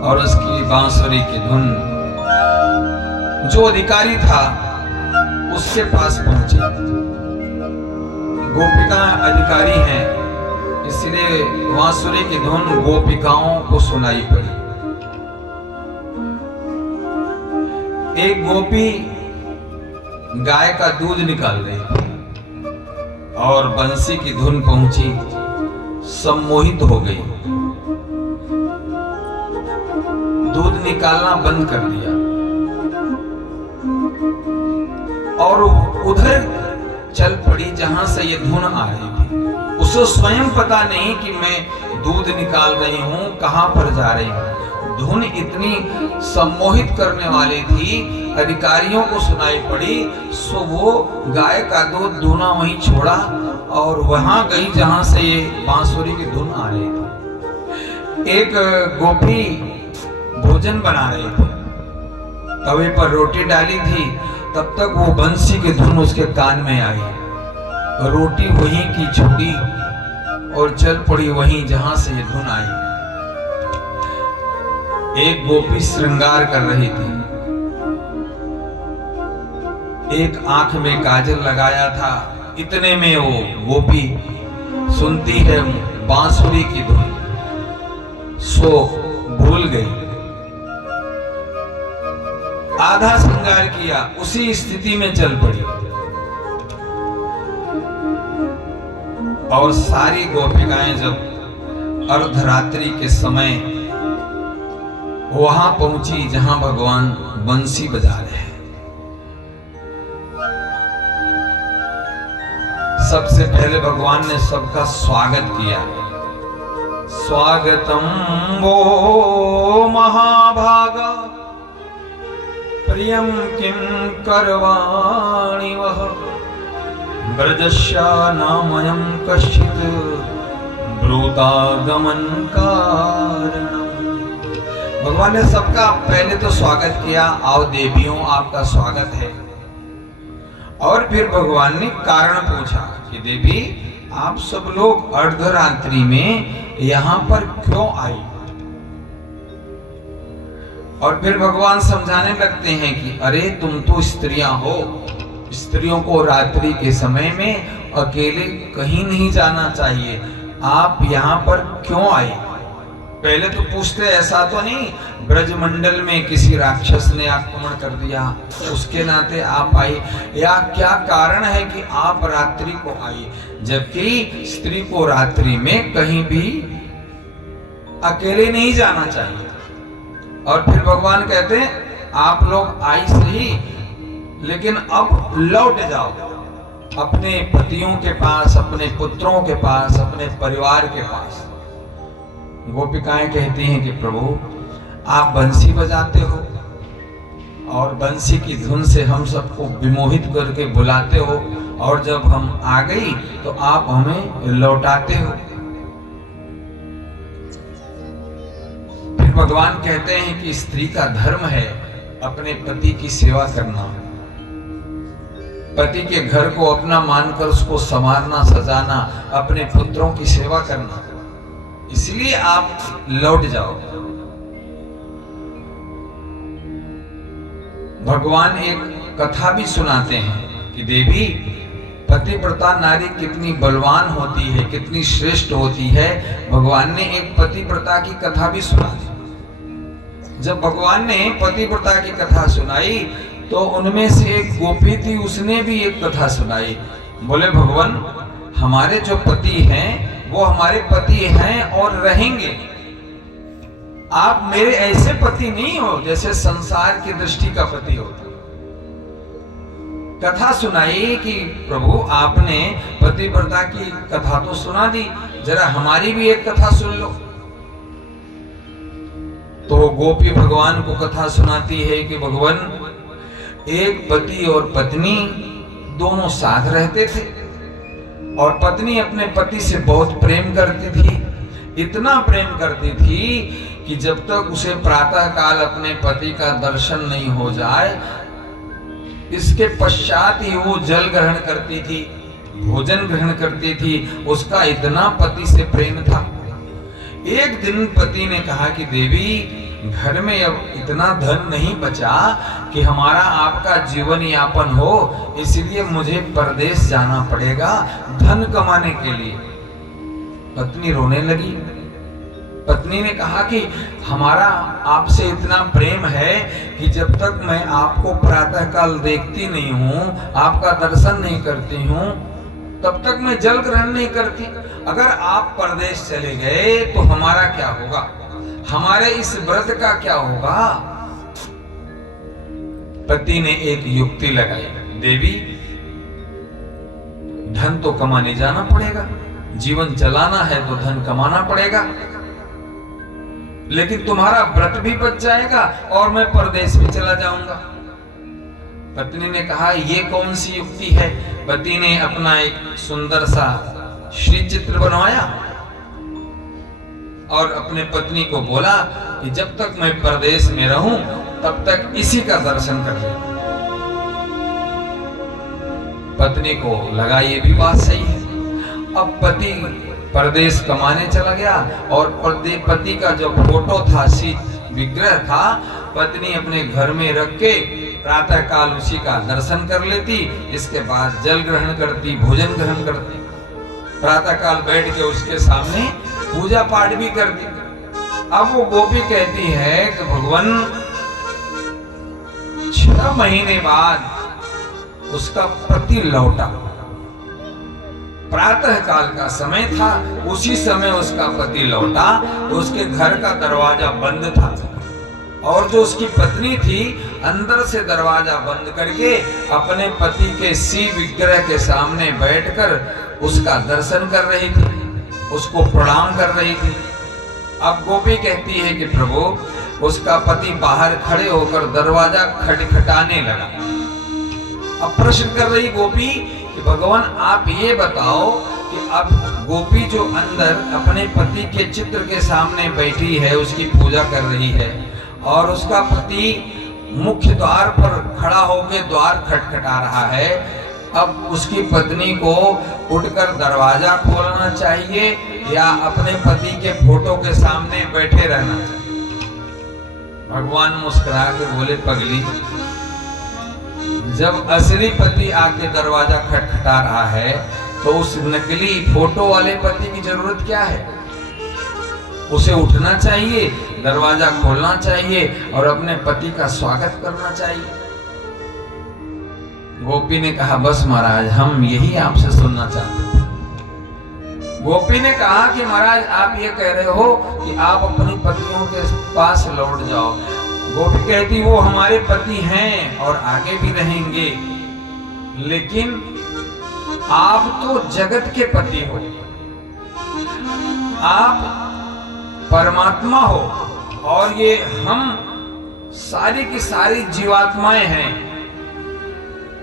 और उसकी बांसुरी की धुन जो अधिकारी था उसके पास पहुंची। गोपिका अधिकारी हैं, इसलिए बांसुरी की धुन गोपिकाओं को सुनाई पड़ी। एक गोपी गाय का दूध निकाल रही थी और बंसी की धुन पहुंची, सम्मोहित हो गई, दूध निकालना बंद कर दिया और उधर चल पड़ी जहां से ये धुन आ रही थी। उसे स्वयं पता नहीं कि मैं दूध निकाल रही हूं, कहां पर जा रही हूं। धुन इतनी सम्मोहित करने वाली थी, अधिकारियों को सुनाई पड़ी, सो वो गाय का दूध दूना वहीं छोड़ा और वहां गई जहां से ये बांसुरी की धुन आ रही थी। एक गोपी भोजन बना रही थी, तवे पर रोटी डाली थी, तब तक वो बंसी की धुन उसके कान में आई। रोटी वहीं की छोड़ी और चल पड़ी वहीं जहां से ये धुन आई। एक गोपी श्रृंगार कर रही थी, एक आंख में काजल लगाया था, इतने में वो गोपी सुनती है बांसुरी की धुन, सो भूल गई। आधा श्रृंगार किया, उसी स्थिति में चल पड़ी और सारी गोपिकाएं जब अर्धरात्रि के समय वहां पहुंची जहां भगवान बंसी बजा रहे हैं, सबसे पहले भगवान ने सबका स्वागत किया। स्वागतम वो महाभागा प्रियम किम करवाणि वह ब्रजस्या नामयं कश्चित् ब्रूतागमन कारणम्। भगवान ने सबका पहले तो स्वागत किया, आओ देवियों आपका स्वागत है। और फिर भगवान ने कारण पूछा कि देवी आप सब लोग अर्धरात्रि में यहां पर क्यों आई। और फिर भगवान समझाने लगते हैं कि अरे तुम तो स्त्रियां हो, स्त्रियों को रात्रि के समय में अकेले कहीं नहीं जाना चाहिए, आप यहाँ पर क्यों आई। पहले तो पूछते ऐसा तो नहीं ब्रजमंडल में किसी राक्षस ने आक्रमण कर दिया उसके नाते आप आई, या क्या कारण है कि आप रात्रि को आई, जबकि स्त्री को रात्रि में कहीं भी अकेले नहीं जाना चाहिए। और फिर भगवान कहते हैं आप लोग आई सही, लेकिन अब लौट जाओ अपने पतियों के पास, अपने पुत्रों के पास, अपने परिवार के पास। गोपिकाएं कहती हैं कि प्रभु आप बंसी बजाते हो और बंसी की धुन से हम सबको विमोहित करके बुलाते हो, और जब हम आ गई तो आप हमें लौटाते हो। फिर भगवान कहते हैं कि स्त्री का धर्म है अपने पति की सेवा करना, पति के घर को अपना मानकर उसको संवारना सजाना, अपने पुत्रों की सेवा करना, इसलिए आप लौट जाओ। भगवान एक कथा भी सुनाते हैं कि देवी पतिव्रता नारी कितनी बलवान होती है, कितनी श्रेष्ठ होती है। भगवान ने एक पतिव्रता की कथा भी सुनाई। जब भगवान ने पतिव्रता की कथा सुनाई तो उनमें से एक गोपी थी, उसने भी एक कथा सुनाई। बोले भगवान हमारे जो पति हैं वो हमारे पति हैं और रहेंगे, आप मेरे ऐसे पति नहीं हो जैसे संसार की दृष्टि का पति होता। कथा सुनाई कि प्रभु आपने पतिव्रता की कथा तो सुना दी, जरा हमारी भी एक कथा सुन लो। तो गोपी भगवान को कथा सुनाती है कि भगवान एक पति और पत्नी दोनों साथ रहते थे और पत्नी अपने पति से बहुत प्रेम करती थी, इतना प्रेम करती थी कि जब तक उसे प्रातः काल अपने पति का दर्शन नहीं हो जाए, इसके पश्चात ही वो जल ग्रहण करती थी, भोजन ग्रहण करती थी। उसका इतना पति से प्रेम था। एक दिन पति ने कहा कि देवी घर में अब इतना धन नहीं बचा कि हमारा आपका जीवन यापन हो, इसलिए मुझे परदेश जाना पड़ेगा धन कमाने के लिए। पत्नी रोने लगी। पत्नी ने कहा कि हमारा आपसे इतना प्रेम है कि जब तक मैं आपको प्रातःकाल देखती नहीं हूँ, आपका दर्शन नहीं करती हूँ, तब तक मैं जल ग्रहण नहीं करती। अगर आप परदेश चले गए तो हमारा क्या होगा, हमारे इस व्रत का क्या होगा। पति ने एक युक्ति लगाई, देवी धन तो कमाने जाना पड़ेगा, जीवन चलाना है तो धन कमाना पड़ेगा, लेकिन तुम्हारा व्रत भी बच जाएगा और मैं परदेश भी चला जाऊंगा। पत्नी ने कहा, ये कौन सी युक्ति है। पति ने अपना एक सुंदर सा श्री चित्र बनवाया और अपने पत्नी को बोला कि जब तक मैं परदेश में रहूं तब तक इसी का दर्शन कर लेना। पत्नी को लगा ये भी बात सही है। अब पति परदेश कमाने चला गया और पति का जो फोटो था, विग्रह था, पत्नी अपने घर में रख के प्रातः काल उसी का दर्शन कर लेती, इसके बाद जल ग्रहण करती, भोजन ग्रहण करती, प्रातः काल बैठ के उसके सामने पूजा पाठ भी करती। अब वो गोपी कहती है कि भगवान 6 महीने बाद उसका पति लौटा, प्रातः काल का समय था, उसी समय उसका पति लौटा तो उसके घर का दरवाजा बंद था और जो उसकी पत्नी थी अंदर से दरवाजा बंद करके अपने पति के शिव विग्रह के सामने बैठकर उसका दर्शन कर रही थी, उसको प्रणाम कर रही थी। अब गोपी कहती है कि प्रभु, उसका पति बाहर खड़े होकर दरवाजा खटखटाने लगा। अब प्रश्न कर रही गोपी कि भगवान आप ये बताओ कि अब गोपी जो अंदर अपने पति के चित्र के सामने बैठी है, उसकी पूजा कर रही है और उसका पति मुख्य द्वार पर खड़ा होकर द्वार खटखटा रहा है, अब उसकी पत्नी को उठकर दरवाजा खोलना चाहिए या अपने पति के फोटो के सामने बैठे रहना चाहिए। भगवान मुस्कुरा के बोले, पगली, जब असली पति आके दरवाजा खटखटा रहा है तो उस नकली फोटो वाले पति की जरूरत क्या है। उसे उठना चाहिए, दरवाजा खोलना चाहिए और अपने पति का स्वागत करना चाहिए। गोपी ने कहा, बस महाराज, हम यही आपसे सुनना चाहते हैं। गोपी ने कहा कि महाराज आप ये कह रहे हो कि आप अपनी पत्नियों के पास लौट जाओ। गोपी कहती, वो हमारे पति हैं और आगे भी रहेंगे, लेकिन आप तो जगत के पति हो, आप परमात्मा हो और ये हम सारी की सारी जीवात्माएं हैं।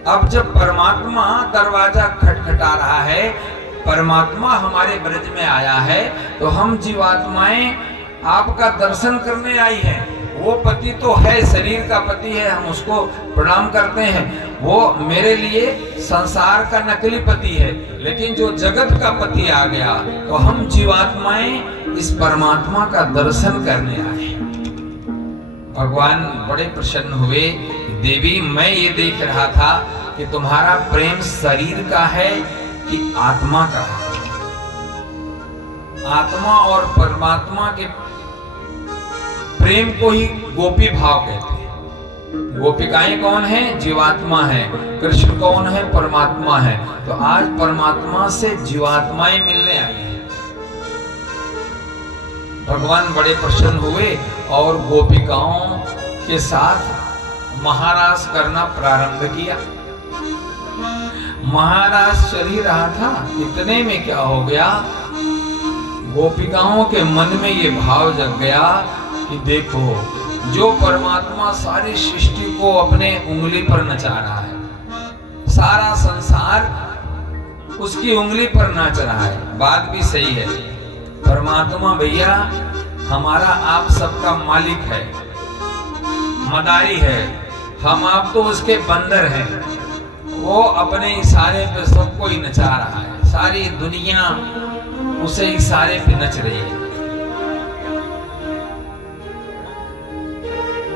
अब जब परमात्मा दरवाजा खटखटा रहा है, परमात्मा हमारे ब्रज में आया है, तो हम जीवात्माएं आपका दर्शन करने आई हैं। वो पति तो है, शरीर का पति है, हम उसको प्रणाम करते हैं, वो मेरे लिए संसार का नकली पति है, लेकिन जो जगत का पति आ गया तो हम जीवात्माएं इस परमात्मा का दर्शन करने आए। भगवान बड़े प्रसन्न हुए। देवी, मैं ये देख रहा था कि तुम्हारा प्रेम शरीर का है कि आत्मा का है। आत्मा और परमात्मा के प्रेम को ही गोपी भाव कहते हैं। गोपिकाएं कौन है? जीवात्मा है। कृष्ण कौन है? परमात्मा है। तो आज परमात्मा से जीवात्माएं मिलने आई है। भगवान बड़े प्रसन्न हुए और गोपिकाओं के साथ महारास करना प्रारंभ किया। महारास चल ही रहा था, इतने में क्या हो गया, गोपिकाओं के मन में ये भाव जग गया कि देखो, जो परमात्मा सारी सृष्टि को अपने उंगली पर नचा रहा है, सारा संसार उसकी उंगली पर नाच रहा है। बात भी सही है, परमात्मा भैया हमारा आप सबका मालिक है, मदारी है, हम आप तो उसके बंदर हैं। वो अपने इशारे पे सबको ही नचा रहा है, सारी दुनिया उसे इशारे पे नच रही है।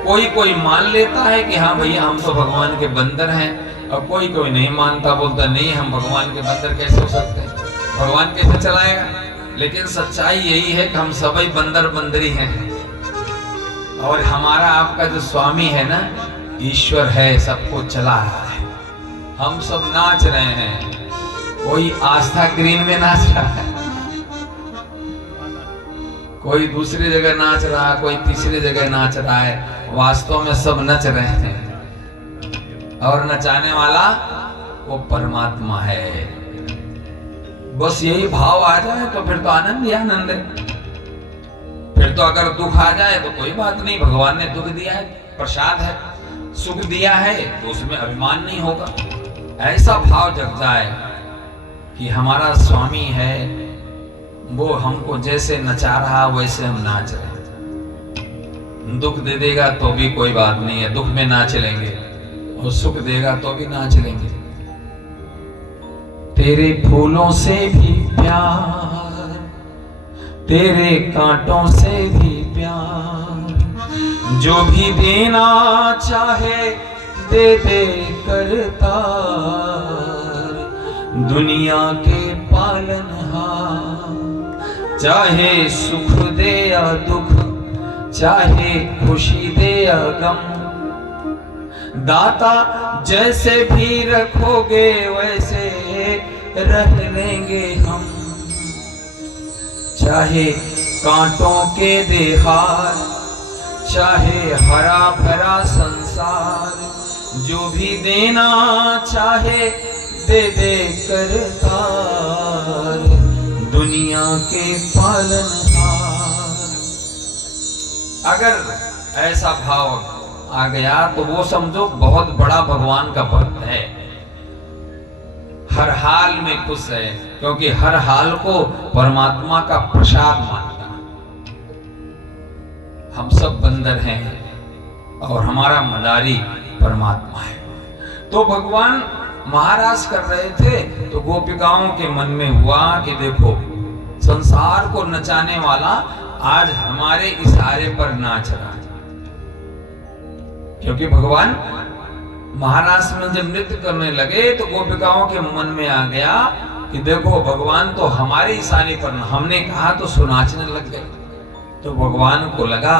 कोई कोई मान लेता है कि हाँ भैया हम तो भगवान के बंदर हैं, और कोई कोई नहीं मानता, बोलता नहीं हम भगवान के बंदर कैसे हो सकते हैं, भगवान कैसे चलाएगा। लेकिन सच्चाई यही है कि हम सभी बंदर बंदरी हैं, और हमारा आपका जो स्वामी है ना, ईश्वर है, सबको चला रहा है। हम सब नाच रहे हैं, कोई आस्था ग्रीन में नाच रहा है, कोई दूसरी जगह नाच रहा है, कोई तीसरी जगह नाच रहा है, वास्तव में सब नच रहे हैं, और नचाने वाला वो परमात्मा है। बस यही भाव आ जाए तो फिर तो आनंद ही आनंद है। फिर तो अगर दुख आ जाए तो कोई बात नहीं, भगवान ने दुख दिया है, प्रसाद है, सुख दिया है, तो उसमें अभिमान नहीं होगा। ऐसा भाव जग जाए कि हमारा स्वामी है, वो हमको जैसे नचा रहा वैसे हम नाच रहे हैं। दुख दे देगा तो भी कोई बात नहीं है, दुख में नाच लेंगे, और सुख देगा तो भी नाच लेंगे। तेरे फूलों से भी प्यार, तेरे कांटों से भी प्यार, जो भी देना चाहे दे दे करतार, दुनिया के पालनहार, चाहे सुख दे या दुख, चाहे खुशी दे या गम, दाता जैसे भी रखोगे वैसे रह लेंगे हम। चाहे कांटों के दे हार, चाहे हरा भरा संसार, जो भी देना चाहे दे दे करतार, दुनिया के पालनहार। अगर ऐसा भाव आ गया तो वो समझो बहुत बड़ा भगवान का भक्त है, हर हाल में खुश है, क्योंकि हर हाल को परमात्मा का प्रसाद मानता है। हम सब बंदर हैं और हमारा मदारी परमात्मा है। तो भगवान महाराज कर रहे थे, तो गोपिकाओं के मन में हुआ कि देखो संसार को नचाने वाला आज हमारे इशारे पर नाच रहा है। क्योंकि भगवान महाराज में जब नृत्य करने लगे तो गोपिकाओं के मन में आ गया कि देखो भगवान तो हमारे इशारे पर, हमने कहा तो सो नाचने लग गए। तो भगवान को लगा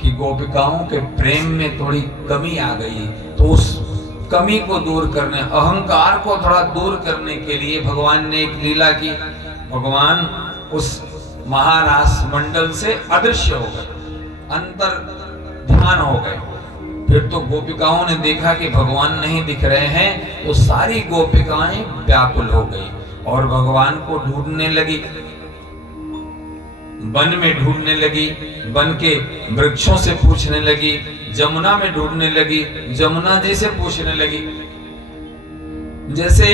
कि गोपिकाओं के प्रेम में थोड़ी कमी आ गई, तो उस कमी को दूर करने, अहंकार को थोड़ा दूर करने के लिए भगवान ने एक लीला की। भगवान उस महारास मंडल से अदृश्य हो गए, अंतर ध्यान हो गए। फिर तो गोपिकाओं ने देखा कि भगवान नहीं दिख रहे हैं, तो सारी गोपिकाएं व्याकुल हो गई और भगवान को ढूंढने लगी, वन में ढूंढने लगी, वन के वृक्षों से पूछने लगी, जमुना में ढूंढने लगी, जमुना जी से पूछने लगी। जैसे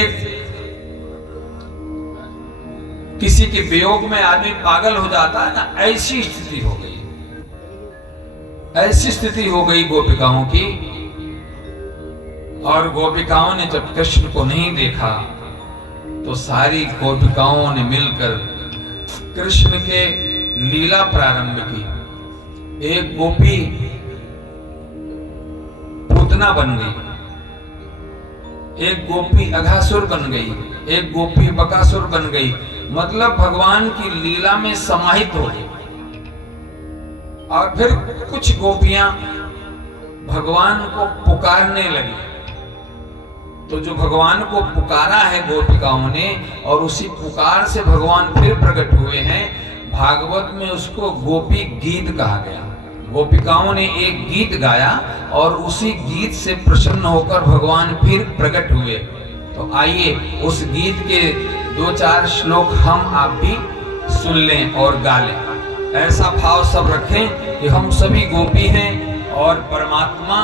किसी के वियोग में आदमी पागल हो जाता है ना, ऐसी स्थिति हो गई, ऐसी स्थिति हो गई गोपिकाओं की। और गोपिकाओं ने जब कृष्ण को नहीं देखा तो सारी गोपिकाओं ने मिलकर कृष्ण के लीला प्रारंभ की। एक गोपी पूतना बन गई, एक गोपी अघासुर बन गई, एक गोपी बकासुर बन गई, मतलब भगवान की लीला में समाहित हो गई। और फिर कुछ गोपियां भगवान को पुकारने लगी। तो जो भगवान को पुकारा है गोपिकाओं ने, और उसी पुकार से भगवान फिर प्रकट हुए हैं, भागवत में उसको गोपी गीत कहा गया। गोपिकाओं ने एक गीत गाया और उसी गीत से प्रसन्न होकर भगवान फिर प्रकट हुए। तो आइए उस गीत के 2-4 श्लोक हम आप भी सुन लें और गा लें। ऐसा भाव सब रखें कि हम सभी गोपी हैं और परमात्मा